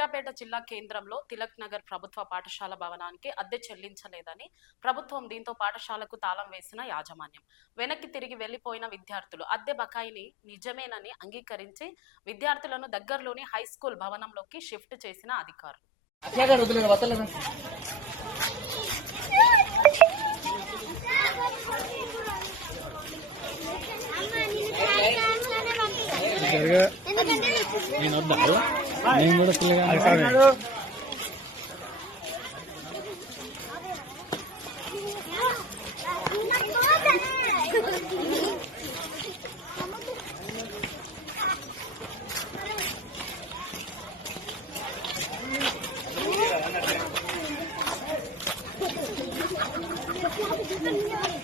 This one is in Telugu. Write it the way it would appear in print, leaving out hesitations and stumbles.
సూర్యాపేట జిల్లా కేంద్రంలో తిలక్ నగర్ ప్రభుత్వ పాఠశాల భవనానికి అద్దె చెల్లించలేదని ప్రభుత్వం, దీంతో పాఠశాలకు తాళం వేసిన యాజమాన్యం, వెనక్కి తిరిగి వెళ్లిపోయిన విద్యార్థులు అద్దె బకాయిని నిజమేనని అంగీకరించి విద్యార్థులను దగ్గరలోని హై స్కూల్ భవనంలోకి షిఫ్ట్ చేసిన అధికారులు. నేను కూడా పిల్లగా Thank you.